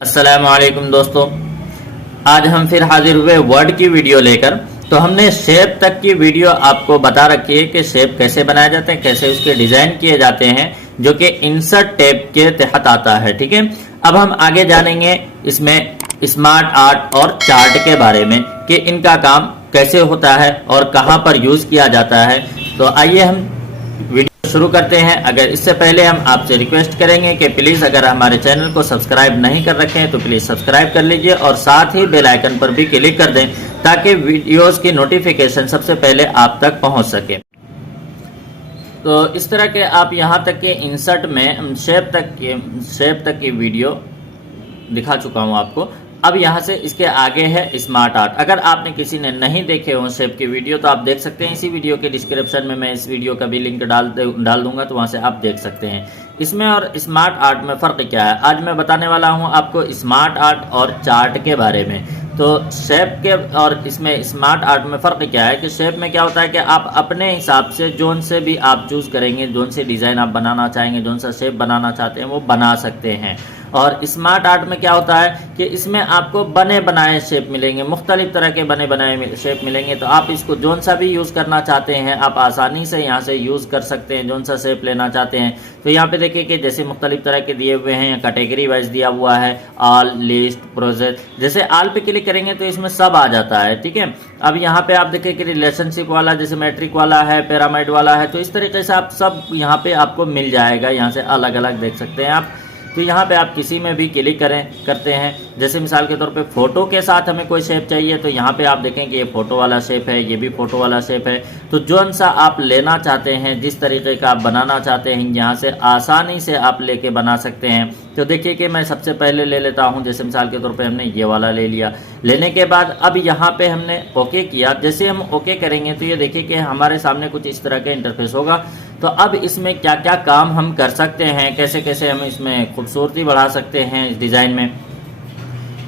अस्सलामुअलैकुम दोस्तों, आज हम फिर हाजिर हुए वर्ड की वीडियो लेकर। तो हमने शेप तक की वीडियो आपको बता रखी है कि शेप कैसे बनाए जाते हैं, कैसे उसके डिजाइन किए जाते हैं, जो कि इंसर्ट टैब के तहत आता है। ठीक है, अब हम आगे जानेंगे इसमें स्मार्ट आर्ट और चार्ट के बारे में कि इनका काम कैसे होता है और कहां पर यूज किया जाता है। तो आइए हम वीडियो शुरू करते हैं। अगर इससे पहले हम आपसे रिक्वेस्ट करेंगे कि प्लीज अगर हमारे चैनल को सब्सक्राइब नहीं कर रखे हैं तो प्लीज सब्सक्राइब कर लीजिए और साथ ही बेल आइकन पर भी क्लिक कर दें ताकि वीडियोस की नोटिफिकेशन सबसे पहले आप तक पहुंच सके। तो इस तरह के आप यहां तक के इंसर्ट में शेप तक की वीडियो दिखा चुका हूं आपको। अब यहाँ से इसके आगे है स्मार्ट आर्ट। अगर आपने किसी ने नहीं देखे हो शेप की वीडियो तो आप देख सकते हैं, इसी वीडियो के डिस्क्रिप्शन में मैं इस वीडियो का भी लिंक डाल दूंगा, तो वहां से आप देख सकते हैं। इसमें और स्मार्ट आर्ट में फ़र्क क्या है, आज मैं बताने वाला हूं आपको स्मार्ट आर्ट और चार्ट के बारे में। तो शेप के और इसमें स्मार्ट आर्ट में फ़र्क क्या है कि शेप में क्या होता है कि आप अपने हिसाब से जोन से भी आप चूज़ करेंगे, जोन से डिज़ाइन आप बनाना चाहेंगे, जोन सा शेप बनाना चाहते हैं वो बना सकते हैं। और स्मार्ट आर्ट में क्या होता है कि इसमें आपको बने बनाए शेप मिलेंगे, मुख्तलिफ तरह के बने बनाए शेप मिलेंगे। तो आप इसको जोन सा भी यूज़ करना चाहते हैं आप आसानी से यहाँ से यूज़ कर सकते हैं, जोन सा शेप लेना चाहते हैं। तो यहाँ पे देखिए कि जैसे मुख्तलिफ तरह के दिए हुए हैं, कैटेगरी वाइज दिया हुआ है, ऑल, लिस्ट, प्रोजेक्ट। जैसे ऑल पे क्लिक करेंगे तो इसमें सब आ जाता है। ठीक है, अब यहाँ पे आप देखिए कि रिलेशनशिप वाला, जैसे मैट्रिक वाला है, पिरामिड वाला है, तो इस तरीके से आप सब यहाँ पे आपको मिल जाएगा। यहाँ से अलग अलग देख सकते हैं आप। तो यहाँ पे आप किसी में भी क्लिक करते हैं। जैसे मिसाल के तौर पे फोटो के साथ हमें कोई शेप चाहिए तो यहाँ पे आप देखें कि ये फोटो वाला शेप है, ये भी फोटो वाला शेप है। तो जोन सा आप लेना चाहते हैं, जिस तरीके का आप बनाना चाहते हैं, यहाँ से आसानी से आप लेके बना सकते हैं। तो देखिए कि मैं सबसे पहले ले लेता हूँ, जैसे मिसाल के तौर पे हमने ये वाला ले लिया। लेने के बाद अब यहाँ पे हमने ओके किया। जैसे हम ओके करेंगे तो ये देखिए कि हमारे सामने कुछ इस तरह का इंटरफेस होगा। तो अब इसमें क्या क्या काम हम कर सकते हैं, कैसे कैसे हम इसमें खूबसूरती बढ़ा सकते हैं इस डिज़ाइन में।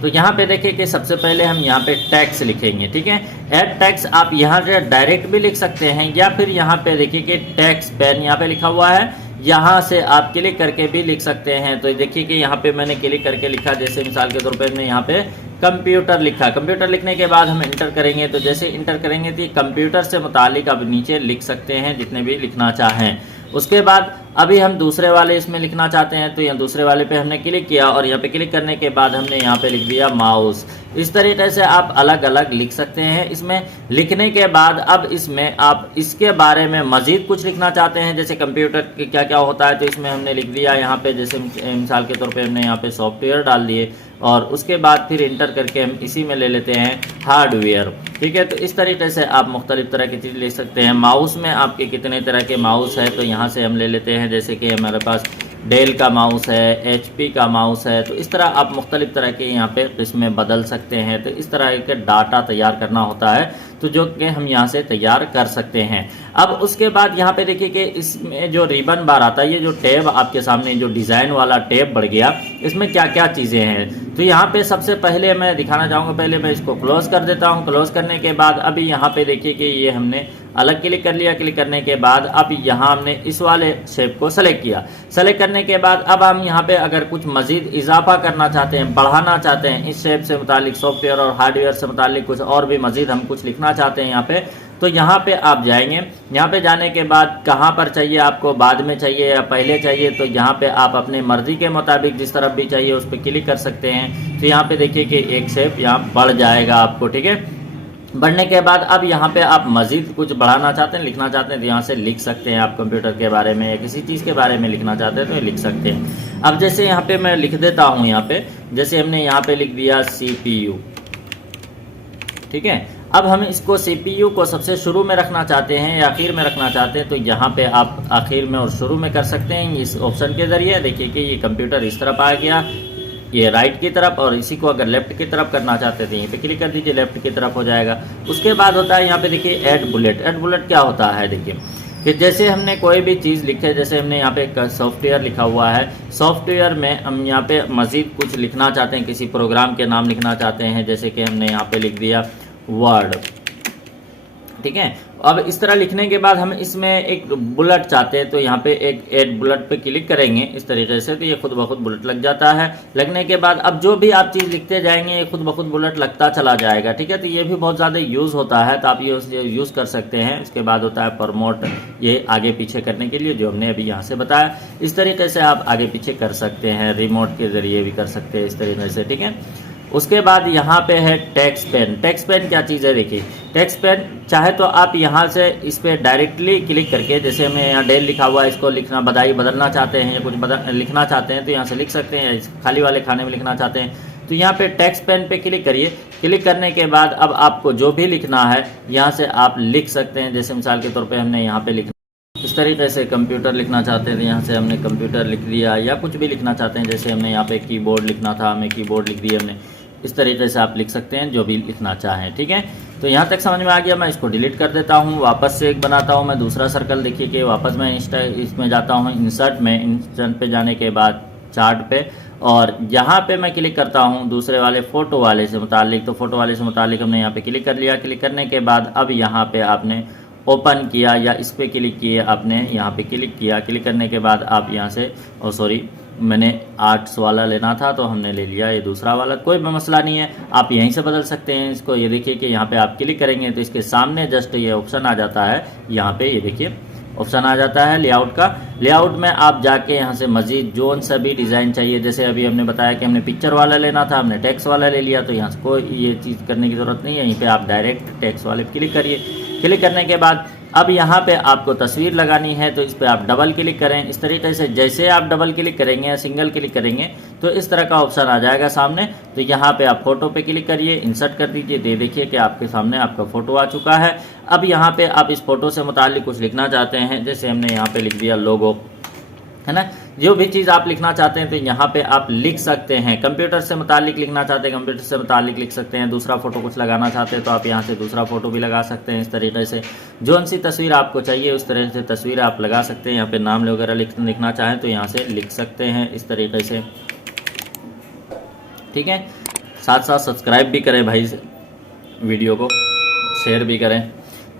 तो यहाँ पे देखिए कि सबसे पहले हम यहाँ पे टैक्स लिखेंगे। ठीक है, ऐड टैक्स आप यहाँ से डायरेक्ट भी लिख सकते हैं या फिर यहाँ पे देखिए कि टैक्स पेन यहाँ पे लिखा हुआ है, यहाँ से आप क्लिक करके भी लिख सकते हैं। तो देखिए कि यहाँ पे मैंने क्लिक करके लिखा, जैसे मिसाल के तौर पे हमने यहाँ पे कंप्यूटर लिखा। कंप्यूटर लिखने के बाद हम इंटर करेंगे, तो जैसे इंटर करेंगे तो कंप्यूटर से मुतालिक आप नीचे लिख सकते हैं जितने भी लिखना चाहें। उसके बाद अभी हम दूसरे वाले इसमें लिखना चाहते हैं तो यहाँ दूसरे वाले पे हमने क्लिक किया और यहाँ पे क्लिक करने के बाद हमने यहाँ पे लिख दिया माउस। इस तरीके से आप अलग अलग लिख सकते हैं। इसमें लिखने के बाद अब इसमें आप इसके बारे में मजीद कुछ लिखना चाहते हैं, जैसे कंप्यूटर क्या क्या होता है, तो इसमें हमने लिख दिया यहाँ पे, जैसे मिसाल के तौर पे हमने यहाँ पे सॉफ्टवेयर डाल दिए और उसके बाद फिर इंटर करके हम इसी में ले लेते हैं हार्डवेयर। ठीक है, तो इस तरीके से आप मुख्तलिफ तरह की चीज़ ले सकते हैं। माउस में आपके कितने तरह के माउस है तो यहाँ से हम ले लेते हैं, जैसे कि हमारे पास डेल का माउस है, HP का माउस है। तो इस तरह आप मुख्तलिफ तरह के यहाँ पे इसमें बदल सकते हैं। तो इस तरह के डाटा तैयार करना होता है तो जो कि हम यहाँ से तैयार कर सकते हैं। अब उसके बाद यहाँ पे देखिए कि इसमें जो रिबन बार आता है, ये जो टैब आपके सामने जो डिज़ाइन वाला टैब बढ़ गया, इसमें क्या क्या चीज़ें हैं। तो यहाँ पे सबसे पहले मैं दिखाना चाहूँगा, पहले मैं इसको क्लोज कर देता हूँ। क्लोज करने के बाद अभी यहाँ पे देखिए कि ये हमने अलग क्लिक कर लिया। क्लिक करने के बाद अब यहाँ हमने इस वाले शेप को सेलेक्ट किया। सेलेक्ट करने के बाद अब हम यहाँ पे अगर कुछ मजीद इजाफा करना चाहते हैं, बढ़ाना चाहते हैं, इस शेप से मुतालिक सॉफ्टवेयर और हार्डवेयर से मुतालिक कुछ और भी मजीद हम कुछ लिखना चाहते हैं यहाँ पे, तो यहाँ पे आप जाएंगे। यहाँ पे जाने के बाद कहाँ पर चाहिए आपको, बाद में चाहिए या पहले चाहिए, तो यहाँ पे आप अपने मर्जी के मुताबिक जिस तरफ भी चाहिए उस पर क्लिक कर सकते हैं। तो यहाँ पे देखिए कि एक शेप यहाँ बढ़ जाएगा आपको। ठीक है, बढ़ने के बाद अब यहाँ पे आप मजीद कुछ बढ़ाना चाहते हैं, लिखना चाहते हैं तो यहाँ से लिख सकते हैं। आप कंप्यूटर के बारे में या किसी चीज़ के बारे में लिखना चाहते हैं तो लिख सकते हैं। अब जैसे यहाँ पे मैं लिख देता हूँ, यहाँ पे जैसे हमने यहाँ पे लिख दिया CPU। ठीक है, अब हम इसको CPU को सबसे शुरू में रखना चाहते हैं या आखिर में रखना चाहते हैं तो यहाँ पे आप आखिर में और शुरू में कर सकते हैं इस ऑप्शन के ज़रिए। देखिए कि ये कंप्यूटर इस तरफ आ गया, ये राइट की तरफ, और इसी को अगर लेफ्ट की तरफ करना चाहते थे यहीं पे क्लिक कर दीजिए, लेफ्ट की तरफ हो जाएगा। उसके बाद होता है यहाँ पे देखिए ऐड बुलेट। ऐड बुलेट क्या होता है, देखिए कि जैसे हमने कोई भी चीज़ लिखे, जैसे हमने यहाँ पे सॉफ्टवेयर लिखा हुआ है, सॉफ्टवेयर में हम यहाँ पे मज़ीद कुछ लिखना चाहते हैं, किसी प्रोग्राम के नाम लिखना चाहते हैं, जैसे कि हमने यहाँ पे लिख दिया वर्ड। ठीक है, अब इस तरह लिखने के बाद हम इसमें एक बुलेट चाहते हैं, तो यहाँ पे एक ऐड बुलेट पे क्लिक करेंगे इस तरीके से, तो ये खुद ब खुद बुलेट लग जाता है। लगने के बाद अब जो भी आप चीज़ लिखते जाएंगे ये खुद ब खुद बुलेट लगता चला जाएगा, ठीक है। तो ये भी बहुत ज़्यादा यूज़ होता है, तो आप ये यूज़ कर सकते हैं। इसके बाद होता है प्रमोट, ये आगे पीछे करने के लिए, जो हमने अभी यहाँ से बताया। इस तरीके से आप आगे पीछे कर सकते हैं, रिमोट के जरिए भी कर सकते हैं इस तरीके से, ठीक है। उसके बाद यहाँ पे है टेक्स्ट पेन। टेक्स्ट पेन क्या चीज़ है, देखिए टेक्स्ट पेन चाहे तो आप यहाँ से इस पर डायरेक्टली क्लिक करके, जैसे हमें यहाँ डेल लिखा हुआ है, इसको लिखना बधाई बदलना चाहते हैं या कुछ लिखना चाहते हैं तो यहाँ से लिख सकते हैं, खाली वाले खाने में लिखना चाहते हैं तो यहाँ पे टेक्स्ट पेन पे क्लिक करिए। क्लिक करने के बाद अब आपको जो भी लिखना है यहाँ से आप लिख सकते हैं। जैसे मिसाल के तौर पे हमने यहाँ पे लिखना, इस तरीके से कंप्यूटर लिखना चाहते हैं तो यहाँ से हमने कंप्यूटर लिख दिया, या कुछ भी लिखना चाहते हैं, जैसे हमने यहाँ पे कीबोर्ड लिखना था, हमें कीबोर्ड लिख दिया हमने। इस तरीके से आप लिख सकते हैं जो भी लिखना चाहें, ठीक है। तो यहाँ तक समझ में आ गया। मैं इसको डिलीट कर देता हूँ, वापस से एक बनाता हूँ मैं दूसरा सर्कल। देखिए कि वापस मैं इसमें जाता हूँ इंसर्ट में, इंसर्ट पे जाने के बाद चार्ट पे, और यहाँ पे मैं क्लिक करता हूँ दूसरे वाले फोटो वाले से मुतालिक। तो फोटो वाले से मुतालिक हमने यहाँ पे क्लिक कर लिया। क्लिक करने के बाद अब यहाँ पे आपने ओपन किया या इस पर क्लिक किए, आपने यहाँ पे क्लिक किया। क्लिक करने के बाद आप यहाँ से, सॉरी मैंने आर्ट्स वाला लेना था तो हमने ले लिया ये दूसरा वाला, कोई मसला नहीं है, आप यहीं से बदल सकते हैं इसको। ये देखिए कि यहाँ पे आप क्लिक करेंगे तो इसके सामने जस्ट ये ऑप्शन आ जाता है, यहाँ पे ये देखिए ऑप्शन आ जाता है लेआउट का। लेआउट में आप जाके यहाँ से मजीद जोन सा भी डिज़ाइन चाहिए, जैसे अभी हमने बताया कि हमने पिक्चर वाला लेना था, हमने टेक्स्ट वाला ले लिया, तो यहाँ से कोई ये चीज़ करने की ज़रूरत नहीं है। यहीं पे आप डायरेक्ट टेक्स्ट वाले पे क्लिक करिए। क्लिक करने के बाद अब यहाँ पे आपको तस्वीर लगानी है तो इस पर आप डबल क्लिक करें। इस तरीके से जैसे आप डबल क्लिक करेंगे या सिंगल क्लिक करेंगे तो इस तरह का ऑप्शन आ जाएगा सामने। तो यहाँ पे आप फोटो पे क्लिक करिए, इंसर्ट कर दीजिए, दे देखिए कि आपके सामने आपका फोटो आ चुका है। अब यहाँ पे आप इस फोटो से मुताल्लिक कुछ लिखना चाहते हैं, जैसे हमने यहाँ पे लिख दिया लोगो, है ना। जो भी चीज़ आप लिखना चाहते हैं तो यहाँ पे आप लिख सकते हैं। कंप्यूटर से मुतालिक लिखना चाहते हैं कंप्यूटर से मुतालिक लिख सकते हैं। दूसरा फोटो कुछ लगाना चाहते हैं तो आप यहाँ से दूसरा फोटो भी लगा सकते हैं। इस तरीके से जो सी तस्वीर आपको चाहिए उस तरह से तस्वीर आप लगा सकते हैं। यहाँ पे नाम वगैरह लिखना चाहें तो यहाँ से लिख सकते हैं इस तरीके से, ठीक है। साथ साथ सब्सक्राइब भी करें भाई, वीडियो को शेयर भी करें।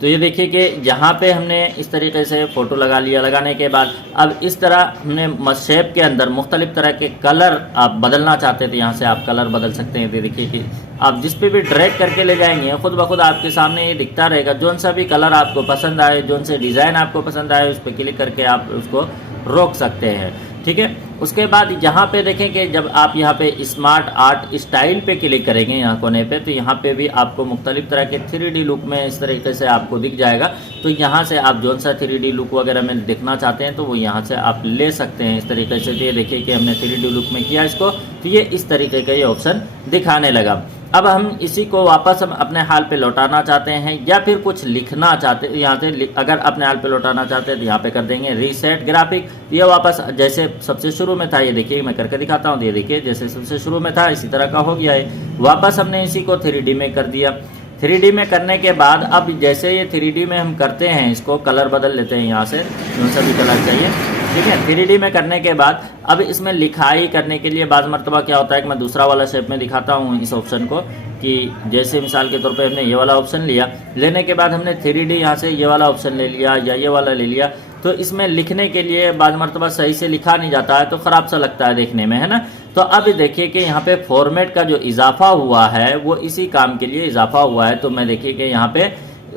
तो ये देखिए कि यहाँ पे हमने इस तरीके से फ़ोटो लगा लिया। लगाने के बाद अब इस तरह हमने शेप के अंदर मुख्तलिफ तरह के कलर आप बदलना चाहते थे, यहाँ से आप कलर बदल सकते हैं। तो देखिए कि आप जिस पे भी ड्रैग करके ले जाएंगे खुद ब खुद आपके सामने ये दिखता रहेगा। जोन सा भी कलर आपको पसंद आए, जोन से डिज़ाइन आपको पसंद आए, उस पर क्लिक करके आप उसको रोक सकते हैं, ठीक है। उसके बाद यहाँ पे देखें कि जब आप यहाँ पे स्मार्ट आर्ट स्टाइल पे क्लिक करेंगे यहाँ कोने पे, तो यहाँ पे भी आपको मुख्तलिफ तरह के 3D लुक में इस तरीके से आपको दिख जाएगा। तो यहाँ से आप जोन सा 3D लुक वगैरह में देखना चाहते हैं तो वो यहाँ से आप ले सकते हैं इस तरीके से। ये देखिए कि हमने 3D लुक में किया इसको, तो ये इस तरीके का ये ऑप्शन दिखाने लगा। अब हम इसी को वापस हम अपने हाल पे लौटाना चाहते हैं या फिर कुछ लिखना चाहते हैं, यहाँ से अगर अपने हाल पे लौटाना चाहते हैं तो यहाँ पे कर देंगे रीसेट ग्राफिक। ये वापस जैसे सबसे शुरू में था, ये देखिए मैं करके दिखाता हूँ। ये देखिए जैसे सबसे शुरू में था इसी तरह का हो गया है। वापस हमने इसी को 3D में कर दिया। 3D में करने के बाद अब जैसे ये 3D में हम करते हैं, इसको कलर बदल लेते हैं यहाँ से, जो सा भी कलर चाहिए, ठीक है। 3D में करने के बाद अब इसमें लिखाई करने के लिए बाज़ मरतबा क्या होता है कि मैं दूसरा वाला शेप में दिखाता हूँ इस ऑप्शन को, कि जैसे मिसाल के तौर पे हमने ये वाला ऑप्शन लिया, लेने के बाद हमने 3D यहाँ से ये वाला ऑप्शन ले लिया या ये वाला ले लिया, तो इसमें लिखने के लिए बाज़ मरतबा सही से लिखा नहीं जाता है तो ख़राब सा लगता है देखने में, है ना। तो अब देखिए कि यहाँ पे फॉर्मेट का जो इजाफा हुआ है वो इसी काम के लिए इजाफा हुआ है। तो मैं देखिए कि यहाँ पे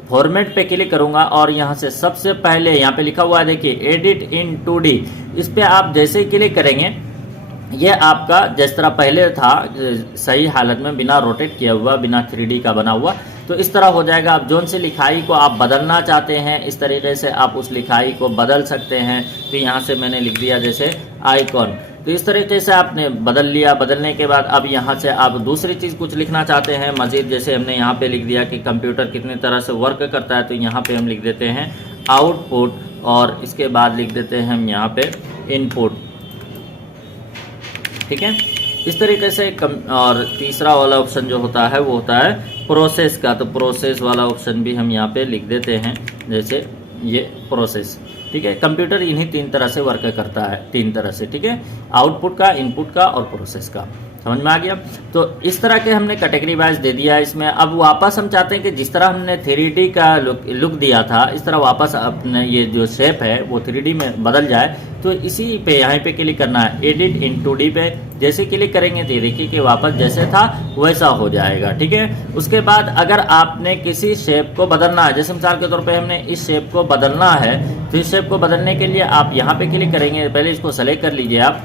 फॉर्मेट पे क्लिक करूंगा और यहाँ से सबसे पहले यहाँ पे लिखा हुआ है, देखिए एडिट इन 2D। इस पे आप जैसे ही क्लिक करेंगे ये आपका जिस तरह पहले था सही हालत में बिना रोटेट किया हुआ, बिना 3D का बना हुआ, तो इस तरह हो जाएगा। आप जोन से लिखाई को आप बदलना चाहते हैं इस तरीके से आप उस लिखाई को बदल सकते हैं। तो यहाँ से मैंने लिख दिया जैसे आइकॉन, तो इस तरीके से आपने बदल लिया। बदलने के बाद अब यहाँ से आप दूसरी चीज़ कुछ लिखना चाहते हैं मज़ीद, जैसे हमने यहाँ पे लिख दिया कि कंप्यूटर कितनी तरह से वर्क करता है, तो यहाँ पे हम लिख देते हैं आउटपुट और इसके बाद लिख देते हैं हम यहाँ पे इनपुट, ठीक है। इस तरीके से और तीसरा वाला ऑप्शन जो होता है वो होता है प्रोसेस का, तो प्रोसेस वाला ऑप्शन भी हम यहाँ पे लिख देते हैं जैसे ये प्रोसेस, ठीक है। कंप्यूटर इन्हीं 3 तरह से वर्क करता है, 3 तरह से, ठीक है, आउटपुट का, इनपुट का और प्रोसेस का। समझ में आ गया। तो इस तरह के हमने कैटेगरी वाइज दे दिया है इसमें। अब वापस हम चाहते हैं कि जिस तरह हमने 3D का लुक दिया था इस तरह वापस अपने ये जो शेप है वो 3D में बदल जाए, तो इसी पे यहाँ पे क्लिक करना है, एडिट इन 2D पे जैसे क्लिक करेंगे तो ये देखिए कि वापस जैसे था वैसा हो जाएगा, ठीक है। उसके बाद अगर आपने किसी शेप को बदलना है, जैसे मिसाल के तौर पे हमने इस शेप को बदलना है, तो इस शेप को बदलने के लिए आप यहाँ पे क्लिक करेंगे, पहले इसको सेलेक्ट कर लीजिए आप।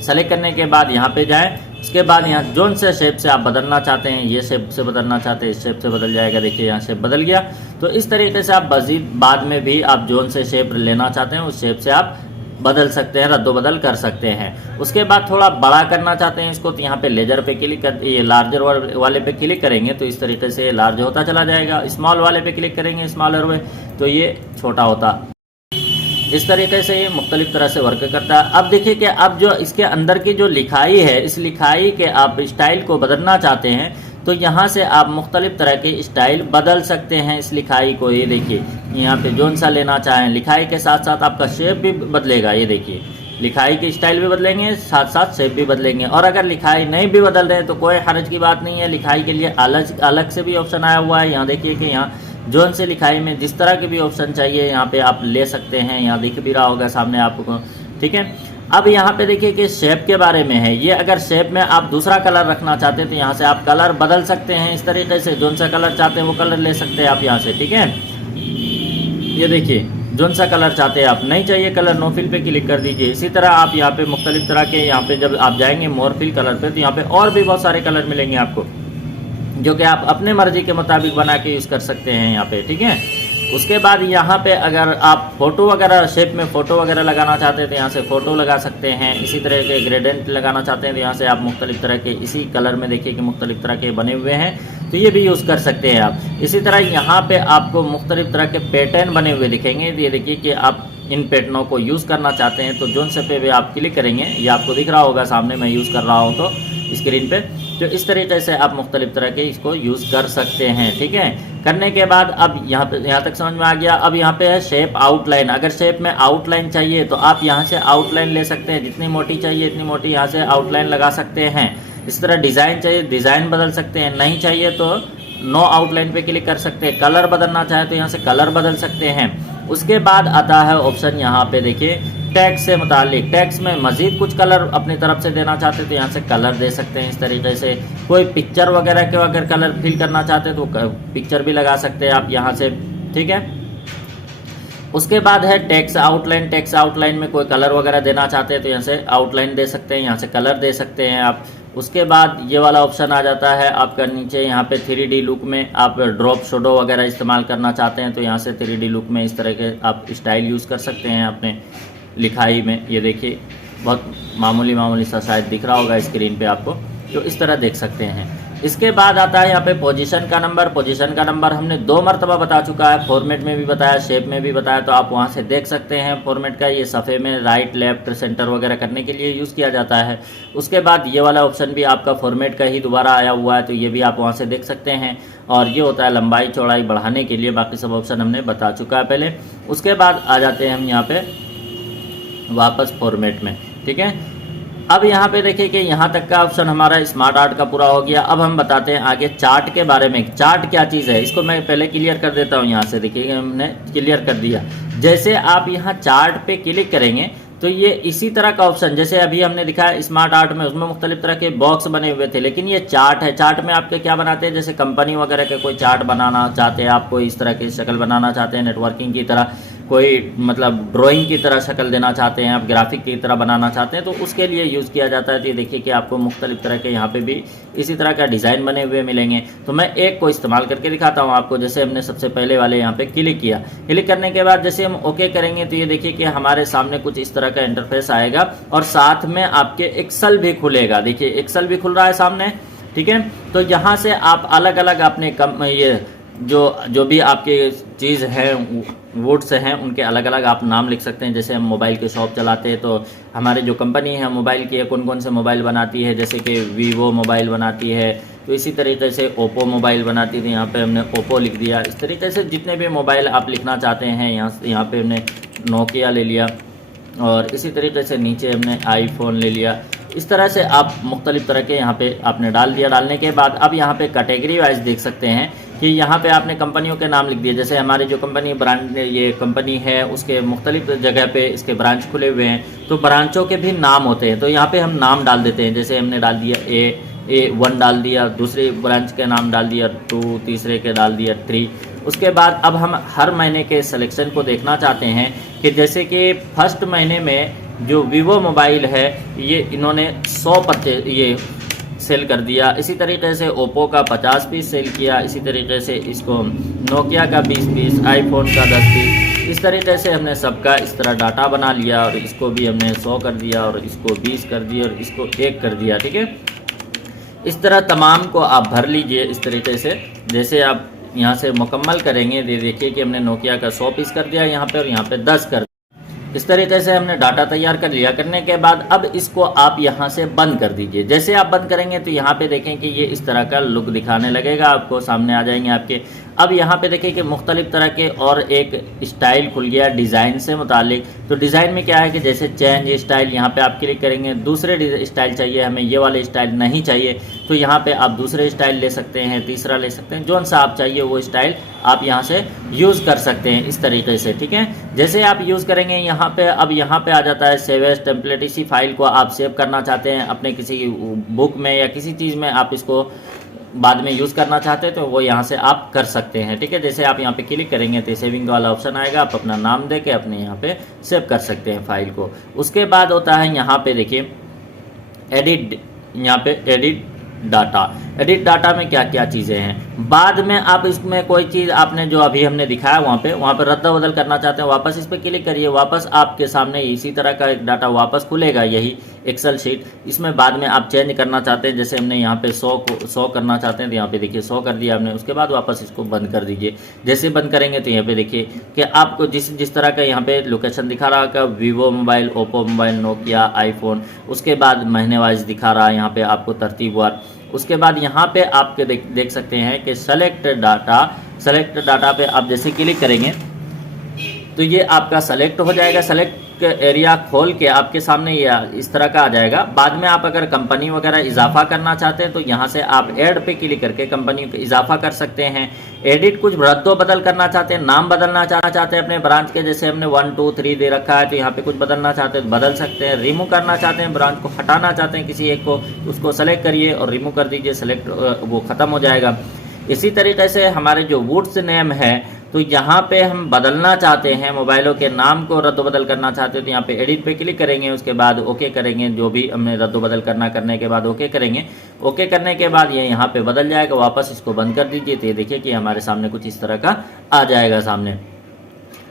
सेलेक्ट करने के बाद यहाँ पे जाएं, उसके बाद यहाँ जोन से शेप से आप बदलना चाहते हैं, ये शेप से बदलना चाहते हैं, इस शेप से बदल जाएगा, देखिए यहाँ शेप बदल गया। तो इस तरीके से आप मजीद बाद में भी आप जोन से शेप लेना चाहते हैं उस शेप से आप बदल सकते हैं, रद्दोबदल कर सकते हैं। उसके बाद थोड़ा बड़ा करना चाहते हैं इसको, तो यहाँ पे लेजर पे क्लिक कर, ये लार्जर वाले पे क्लिक करेंगे तो इस तरीके से लार्ज होता चला जाएगा। स्मॉल वाले पे क्लिक करेंगे स्मॉलर में, तो ये छोटा होता। इस तरीके से ये मुख्तलिफ तरह से वर्क करता है। अब देखिए कि अब जो इसके अंदर की जो लिखाई है, इस लिखाई के आप स्टाइल को बदलना चाहते हैं तो यहाँ से आप मुख्तलिफ तरह के स्टाइल बदल सकते हैं इस लिखाई को। ये देखिए यहाँ पे जोन सा लेना चाहें, लिखाई के साथ साथ आपका शेप भी बदलेगा। ये देखिए लिखाई की स्टाइल भी बदलेंगे, साथ साथ शेप भी बदलेंगे। और अगर लिखाई नहीं भी बदल रहे तो कोई हर्ज की बात नहीं है, लिखाई के लिए अलग से भी ऑप्शन आया हुआ है। यहाँ देखिए कि यहाँ जोन से लिखाई में जिस तरह के भी ऑप्शन चाहिए यहाँ पे आप ले सकते हैं, यहाँ दिख भी रहा होगा सामने आपको, ठीक है। अब यहाँ पे देखिए कि शेप के बारे में है, ये अगर शेप में आप दूसरा कलर रखना चाहते हैं तो यहाँ से आप कलर बदल सकते हैं इस तरीके से, जोन सा कलर चाहते हैं वो कलर ले सकते हैं आप यहाँ से, ठीक है। ये देखिए जोन सा कलर चाहते हैं आप, नहीं चाहिए कलर नो फिल पे क्लिक कर दीजिए। इसी तरह आप यहाँ पे मुख्तलिफ तरह के, यहाँ पे जब आप जाएंगे मोर फिल कलर पे तो यहाँ पे और भी बहुत सारे कलर मिलेंगे आपको, जो कि आप अपने मर्जी के मुताबिक बना के यूज़ कर सकते हैं यहाँ पे, ठीक है। उसके बाद यहाँ पे अगर आप फोटो वगैरह शेप में फ़ोटो वगैरह लगाना चाहते हैं तो यहाँ से फ़ोटो लगा सकते हैं। इसी तरह के ग्रेडेंट लगाना चाहते हैं तो यहाँ से आप मुख्तलिफ तरह के, इसी कलर में देखिए कि मुख्तलिफ तरह के बने हुए हैं, तो ये भी यूज़ कर सकते हैं आप। इसी तरह यहाँ पे आपको मुख्तलिफ तरह के पैटर्न बने हुए दिखेंगे, ये देखिए कि आप इन पैटर्नों को यूज़ करना चाहते हैं तो जोन से पे भी आप क्लिक करेंगे, ये आपको दिख रहा होगा सामने, मैं यूज़ कर रहा हूँ तो स्क्रीन पे। तो इस तरीके से आप मुख्तलिफ तरह के इसको यूज़ कर सकते हैं, ठीक है। करने के बाद अब यहाँ तक समझ में आ गया। अब यहाँ पे है शेप आउटलाइन। अगर शेप में आउटलाइन चाहिए तो आप यहाँ से आउटलाइन ले सकते हैं, जितनी मोटी चाहिए इतनी मोटी यहाँ से आउटलाइन लगा सकते हैं। इस तरह डिज़ाइन चाहिए डिज़ाइन बदल सकते हैं, नहीं चाहिए तो नो आउटलाइन पे क्लिक कर सकते हैं। कलर बदलना चाहे तो यहाँ से कलर बदल सकते हैं। उसके बाद आता है ऑप्शन यहाँ पे देखिए टैक्स से मुतालिक, टैक्स में मज़ीद कुछ कलर अपनी तरफ से देना चाहते हैं तो यहाँ से कलर दे सकते हैं। इस तरीके से कोई पिक्चर वगैरह के अगर कलर फिल करना चाहते हैं तो पिक्चर भी लगा सकते हैं आप यहाँ से, ठीक है। उसके बाद है टेक्स्ट आउटलाइन। टेक्स्ट आउटलाइन में कोई कलर वगैरह देना चाहते हैं तो यहाँ से आउटलाइन दे सकते हैं, यहाँ से कलर दे सकते हैं आप। उसके बाद ये वाला ऑप्शन आ जाता है आपका नीचे, यहाँ पे 3D लुक में आप ड्रॉप शैडो वगैरह इस्तेमाल करना चाहते हैं तो यहाँ से 3D लुक में इस तरह के आप स्टाइल यूज़ कर सकते हैं अपने लिखाई में। ये देखिए बहुत मामूली सा शायद दिख रहा होगा स्क्रीन पे आपको, तो इस तरह देख सकते हैं। इसके बाद आता है यहाँ पे पोजीशन का नंबर। पोजीशन का नंबर हमने 2 मरतबा बता चुका है, फॉर्मेट में भी बताया, शेप में भी बताया, तो आप वहाँ से देख सकते हैं। फॉर्मेट का ये सफ़े में राइट लेफ्ट सेंटर वगैरह करने के लिए यूज़ किया जाता है। उसके बाद ये वाला ऑप्शन भी आपका फॉर्मेट का ही दोबारा आया हुआ है, तो ये भी आप वहाँ से देख सकते हैं। और ये होता है लंबाई चौड़ाई बढ़ाने के लिए, बाकी सब ऑप्शन हमने बता चुका है पहले। उसके बाद आ जाते हैं हम यहाँ पे वापस फॉर्मेट में, ठीक है। अब यहाँ पे देखिए कि यहाँ तक का ऑप्शन हमारा स्मार्ट आर्ट का पूरा हो गया। अब हम बताते हैं आगे चार्ट के बारे में। चार्ट क्या चीज़ है इसको मैं पहले क्लियर कर देता हूँ। यहाँ से देखिए हमने क्लियर कर दिया। जैसे आप यहाँ चार्ट पे क्लिक करेंगे तो ये इसी तरह का ऑप्शन, जैसे अभी हमने दिखाया स्मार्ट आर्ट में, उसमें मुख्तलिफ तरह के बॉक्स बने हुए थे, लेकिन ये चार्ट है। चार्ट में आपके क्या बनाते हैं, जैसे कंपनी वगैरह के कोई चार्ट बनाना चाहते हैं, आप कोई इस तरह की शक्ल बनाना चाहते हैं, नेटवर्किंग की तरह, कोई मतलब ड्राइंग की तरह शक्ल देना चाहते हैं आप, ग्राफिक की तरह बनाना चाहते हैं, तो उसके लिए यूज़ किया जाता है। तो ये देखिए कि आपको मुख्तलिफ तरह के यहाँ पे भी इसी तरह का डिज़ाइन बने हुए मिलेंगे। तो मैं एक को इस्तेमाल करके दिखाता हूँ आपको। जैसे हमने सबसे पहले वाले यहाँ पे क्लिक किया, क्लिक करने के बाद जैसे हम ओके करेंगे तो ये देखिए कि हमारे सामने कुछ इस तरह का इंटरफेस आएगा और साथ में आपके एक्सेल भी खुलेगा। देखिए एक्सेल भी खुल रहा है सामने, ठीक है। तो यहाँ से आप अलग अलग अपने ये जो भी आपके चीज़ है वुड्स हैं उनके अलग अलग आप नाम लिख सकते हैं। जैसे हम मोबाइल की शॉप चलाते हैं तो हमारे जो कंपनी है मोबाइल की है, कौन कौन से मोबाइल बनाती है, जैसे कि वीवो मोबाइल बनाती है, तो इसी तरीके से ओप्पो मोबाइल बनाती थी, यहाँ पे हमने ओप्पो लिख दिया। इस तरीके से जितने भी मोबाइल आप लिखना चाहते हैं यहाँ पे हमने नोकिया ले लिया, और इसी तरीके से नीचे हमने आईफोन ले लिया। इस तरह से आप मुख्तलिफ तरह के यहाँ पे आपने डाल दिया। डालने के बाद अब यहाँ पे कैटेगरी वाइज देख सकते हैं कि यहाँ पे आपने कंपनियों के नाम लिख दिए। जैसे हमारी जो कंपनी ब्रांड ये कंपनी है उसके मुख्तलिफ जगह पे इसके ब्रांच खुले हुए हैं, तो ब्रांचों के भी नाम होते हैं, तो यहाँ पे हम नाम डाल देते हैं। जैसे हमने डाल दिया A1 डाल दिया, दूसरे ब्रांच के नाम डाल दिया 2, तीसरे के डाल दिया 3। उसके बाद अब हम हर महीने के सिलेक्शन को देखना चाहते हैं कि जैसे कि फर्स्ट महीने में जो वीवो मोबाइल है ये इन्होंने 100 पत्ते ये सेल कर दिया। इसी तरीके से ओप्पो का 50 पीस सेल किया। इसी तरीके से इसको नोकिया का 20 पीस, आईफोन का 10 पीस। इस तरीके से हमने सबका इस तरह डाटा बना लिया और इसको भी हमने 100 कर दिया और इसको 20 कर दिया और इसको 1 कर दिया। ठीक है, इस तरह तमाम को आप भर लीजिए इस तरीके से। जैसे आप यहाँ से मुकम्मल करेंगे, ये देखिए कि हमने नोकिया का 100 पीस कर दिया यहाँ पे और यहाँ पे 10 कर दिया। इस तरीके से हमने डाटा तैयार कर लिया। करने के बाद अब इसको आप यहाँ से बंद कर दीजिए। जैसे आप बंद करेंगे तो यहाँ पे देखें कि ये इस तरह का लुक दिखाने लगेगा, आपको सामने आ जाएंगे आपके। अब यहाँ पे देखें कि मुख्तलिफ तरह के और एक स्टाइल खुल गया डिज़ाइन से मुतालिक। तो डिज़ाइन में क्या है कि जैसे चेंज स्टाइल, यहाँ पे आप क्लिक करेंगे, दूसरे स्टाइल चाहिए हमें, ये वाले स्टाइल नहीं चाहिए तो यहाँ पे आप दूसरे स्टाइल ले सकते हैं, तीसरा ले सकते हैं, जो सा आप चाहिए वो स्टाइल आप यहाँ से यूज़ कर सकते हैं इस तरीके से। ठीक है, जैसे आप यूज़ करेंगे यहाँ पे, अब यहाँ पे आ जाता है सेव एज टेम्पलेट। इसी फाइल को आप सेव करना चाहते हैं अपने किसी बुक में या किसी चीज़ में, आप इसको बाद में यूज़ करना चाहते हैं तो वो यहाँ से आप कर सकते हैं। ठीक है, जैसे आप यहाँ पे क्लिक करेंगे तो सेविंग वाला ऑप्शन आएगा, आप अपना नाम दे के अपने यहाँ पे सेव कर सकते हैं फाइल को। उसके बाद होता है यहाँ पे देखिए एडिट, यहाँ पे एडिट डाटा। एडिट डाटा में क्या क्या चीज़ें हैं, बाद में आप इसमें कोई चीज़ आपने जो अभी हमने दिखाया वहाँ पे रद्दा बदल करना चाहते हैं, वापस इस पर क्लिक करिए, वापस आपके सामने इसी तरह का एक डाटा वापस खुलेगा, यही एक्सेल शीट। इसमें बाद में आप चेंज करना चाहते हैं, जैसे हमने यहाँ पे 100 करना चाहते हैं तो यहाँ पे देखिए 100 कर दिया हमने। उसके बाद वापस इसको बंद कर दीजिए। जैसे बंद करेंगे तो यहाँ पे देखिए कि आपको जिस तरह का यहाँ पे लोकेशन दिखा रहा है, Vivo mobile, Oppo mobile, Nokia, iPhone. उसके बाद महीने वाइज दिखा रहा है यहाँ पे आपको तरतीबवार। उसके बाद यहाँ पे आपके देख सकते हैं कि सेलेक्ट डाटा पे आप जैसे क्लिक करेंगे तो ये आपका सेलेक्ट हो जाएगा। सेलेक्ट एरिया खोल के आपके सामने ये इस तरह का आ जाएगा। बाद में आप अगर कंपनी वगैरह इजाफा करना चाहते हैं तो यहाँ से आप ऐड पे क्लिक करके कंपनी को इजाफा कर सकते हैं। एडिट कुछ रद्दो बदल करना चाहते हैं, नाम बदलना चाहते हैं अपने ब्रांच के, जैसे हमने 1, 2, 3 दे रखा है तो यहाँ पे कुछ बदलना चाहते हैं बदल सकते हैं। रिमूव करना चाहते हैं, ब्रांच को हटाना चाहते हैं किसी एक को, उसको सेलेक्ट करिए और रिमूव कर दीजिए, सेलेक्ट वो ख़त्म हो जाएगा। इसी तरीके से हमारे जो वुड्स नेम है तो यहाँ पे हम बदलना चाहते हैं, मोबाइलों के नाम को रद्द बदल करना चाहते हैं तो यहाँ पे एडिट पे क्लिक करेंगे, उसके बाद ओके करेंगे। जो भी हमें रद्द बदल करने के बाद ओके करेंगे। ओके करने के बाद ये यहाँ पे बदल जाएगा, वापस इसको बंद कर दीजिए तो ये देखिए कि हमारे सामने कुछ इस तरह का आ जाएगा सामने।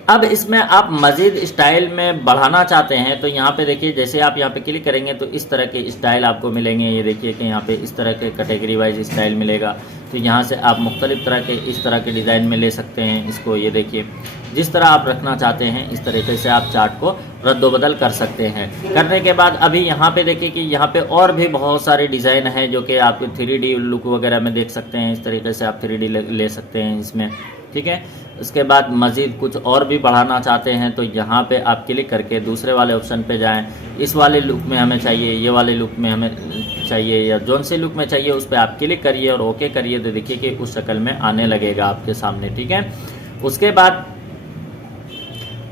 अब इसमें आप मज़ीद स्टाइल में बढ़ाना चाहते हैं तो यहाँ पे देखिए जैसे आप यहाँ पे क्लिक करेंगे तो इस तरह के स्टाइल आपको मिलेंगे। ये देखिए कि यहाँ पे इस तरह के कैटेगरी वाइज स्टाइल मिलेगा, तो यहाँ से आप मुख्तलिफ तरह के इस तरह के डिज़ाइन में ले सकते हैं इसको। ये देखिए जिस तरह आप रखना चाहते हैं इस तरीके से आप चार्ट को रद्दोबदल कर सकते हैं। करने के बाद अभी यहाँ पे देखिए कि यहाँ पे और भी बहुत सारे डिज़ाइन हैं जो कि आप 3D लुक वगैरह में देख सकते हैं। इस तरीके से आप 3D ले सकते हैं इसमें, ठीक है। उसके बाद मज़ीद कुछ और भी बढ़ाना चाहते हैं तो यहाँ पे आप क्लिक करके दूसरे वाले ऑप्शन पे जाएं। इस वाले लुक में हमें चाहिए, ये वाले लुक में हमें चाहिए, या जौन से लुक में चाहिए उस पर आप क्लिक करिए और ओके करिए तो देखिए कि उस शक्ल में आने लगेगा आपके सामने, ठीक है। उसके बाद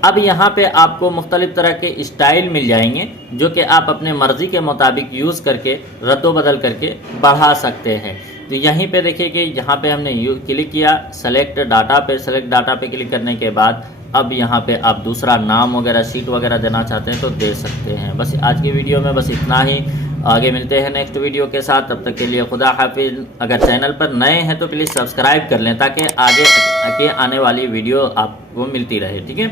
अब यहाँ पे आपको मुख्तलिफ तरह के स्टाइल मिल जाएंगे जो कि आप अपने मर्ज़ी के मुताबिक यूज़ करके रद्दोबदल करके बढ़ा सकते हैं। तो यहीं पे देखिए कि यहाँ पे हमने क्लिक किया सेलेक्ट डाटा पे क्लिक करने के बाद अब यहाँ पे आप दूसरा नाम वगैरह शीट वगैरह देना चाहते हैं तो दे सकते हैं। बस आज की वीडियो में बस इतना ही, आगे मिलते हैं नेक्स्ट वीडियो के साथ। तब तक के लिए खुदा हाफिज़। अगर चैनल पर नए हैं तो प्लीज़ सब्सक्राइब कर लें ताकि आगे आने वाली वीडियो आपको मिलती रहे, ठीक है।